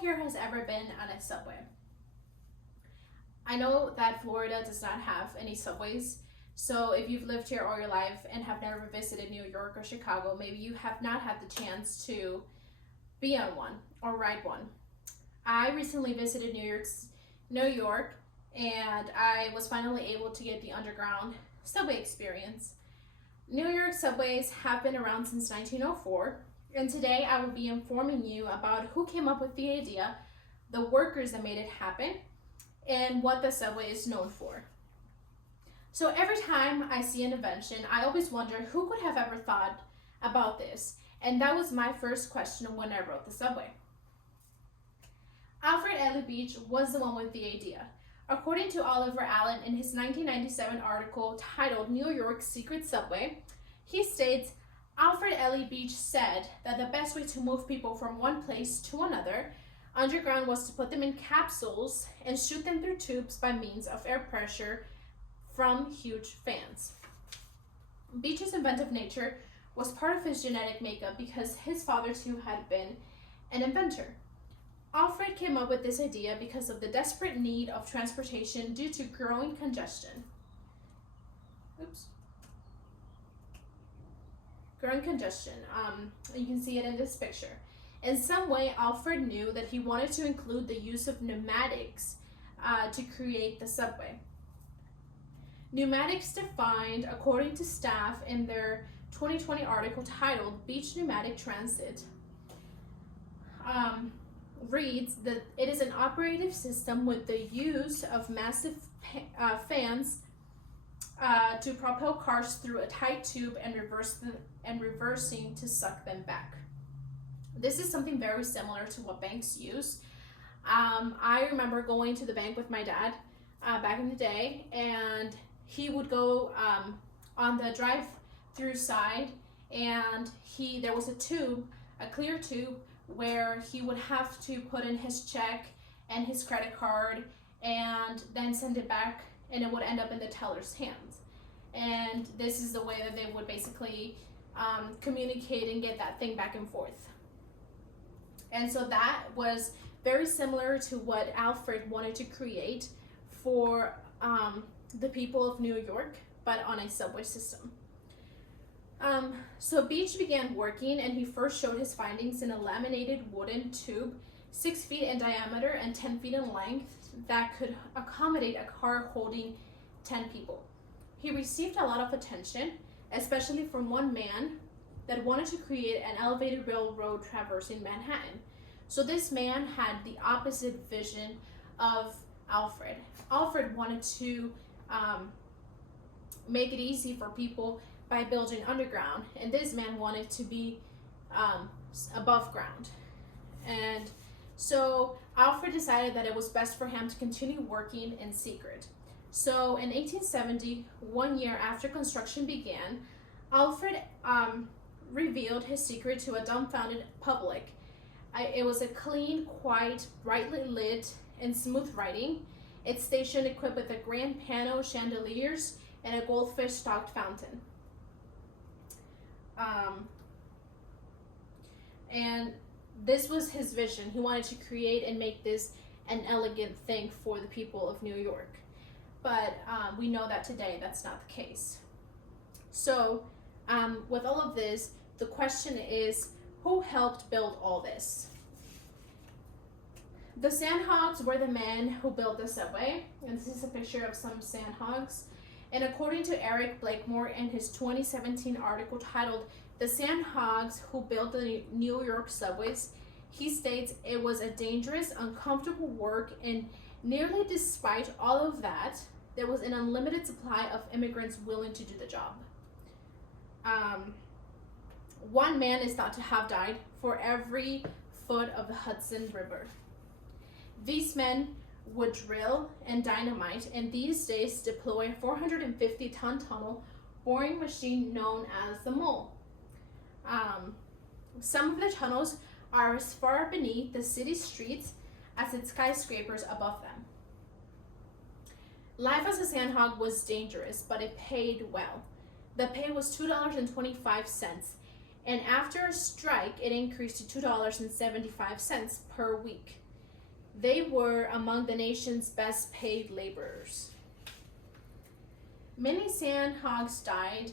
here has ever been on a subway? I know that Florida does not have any subways, so if you've lived here all your life and have never visited New York or Chicago, maybe you have not had the chance to be on one or ride one. I recently visited New York, and I was finally able to get the underground subway experience. New York subways have been around since 1904, and today I will be informing you about who came up with the idea, the workers that made it happen, and what the subway is known for. So every time I see an invention, I always wonder who could have ever thought about this, and that was my first question when I wrote the subway. Alfred Ely Beach was the one with the idea. According to Oliver Allen in his 1997 article titled New York's Secret Subway, he states, Alfred Ely Beach said that the best way to move people from one place to another underground was to put them in capsules and shoot them through tubes by means of air pressure from huge fans. Beach's inventive nature was part of his genetic makeup because his father too had been an inventor. Alfred came up with this idea because of the desperate need of transportation due to growing congestion. Growing congestion. You can see it in this picture. In some way, Alfred knew that he wanted to include the use of pneumatics to create the subway. Pneumatics defined, according to staff in their 2020 article titled Beach Pneumatic Transit, reads that it is an operative system with the use of massive fans to propel cars through a tight tube and reversing to suck them back. This is something very similar to what banks use. I remember going to the bank with my dad back in the day, and he would go on the drive-through side, and there was a tube, a clear tube, where he would have to put in his check and his credit card and then send it back, and it would end up in the teller's hands. And this is the way that they would basically communicate and get that thing back and forth. And so that was very similar to what Alfred wanted to create for the people of New York, but on a subway system. So Beach began working, and he first showed his findings in a laminated wooden tube 6 feet in diameter and 10 feet in length that could accommodate a car holding 10 people. He received a lot of attention, especially from one man that wanted to create an elevated railroad traversing Manhattan. So this man had the opposite vision of Alfred. Alfred wanted to make it easy for people by building underground, and this man wanted to be above ground. And so Alfred decided that it was best for him to continue working in secret. So in 1870, 1 year after construction began, Alfred revealed his secret to a dumbfounded public. It was a clean, quiet, brightly lit, and smooth writing. Its station equipped with a grand piano, chandeliers, and a goldfish-stocked fountain. And this was his vision. He wanted to create and make this an elegant thing for the people of New York. But we know that today that's not the case. So with all of this, the question is, who helped build all this? The Sandhogs were the men who built the subway, and this is a picture of some Sandhogs. And according to Eric Blakemore in his 2017 article titled The Sandhogs Who Built the New York Subways, he states it was a dangerous, uncomfortable work, and nearly despite all of that, there was an unlimited supply of immigrants willing to do the job. One man is thought to have died for every foot of the Hudson River. These men would drill and dynamite, and these days deploy a 450-ton tunnel boring machine known as the mole. Some of the tunnels are as far beneath the city streets as its skyscrapers above them. Life as a sandhog was dangerous, but it paid well. The pay was $2.25, and after a strike, it increased to $2.75 per week. They were among the nation's best paid laborers. Many sandhogs died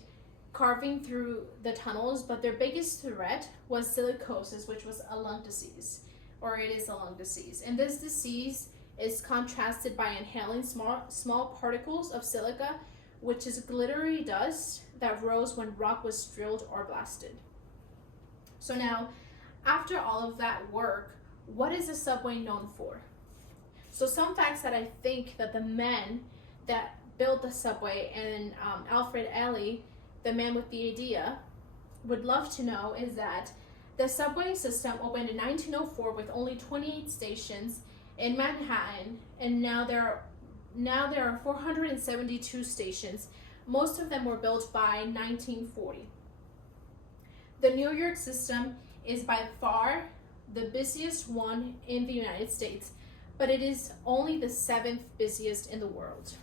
carving through the tunnels, but their biggest threat was silicosis, which was a lung disease, or it is a lung disease. And this disease is contrasted by inhaling small particles of silica, which is glittery dust that rose when rock was drilled or blasted. So now, after all of that work, what is the subway known for? So some facts that I think that the men that built the subway and Alfred Ely, the man with the idea, would love to know is that the subway system opened in 1904 with only 28 stations in Manhattan, and now there are 472 stations. Most of them were built by 1940. The New York system is by far the busiest one in the United States, but it is only the 7th busiest in the world.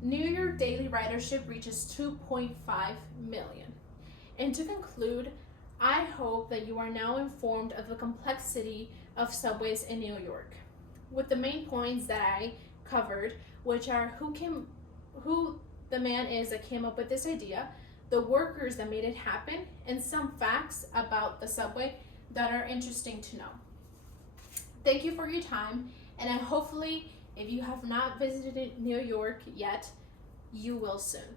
New York daily ridership reaches 2.5 million. And to conclude, I hope that you are now informed of the complexity of subways in New York, with the main points that I covered, which are who the man is that came up with this idea, the workers that made it happen, and some facts about the subway that are interesting to know. Thank you for your time, and hopefully, if you have not visited New York yet, you will soon.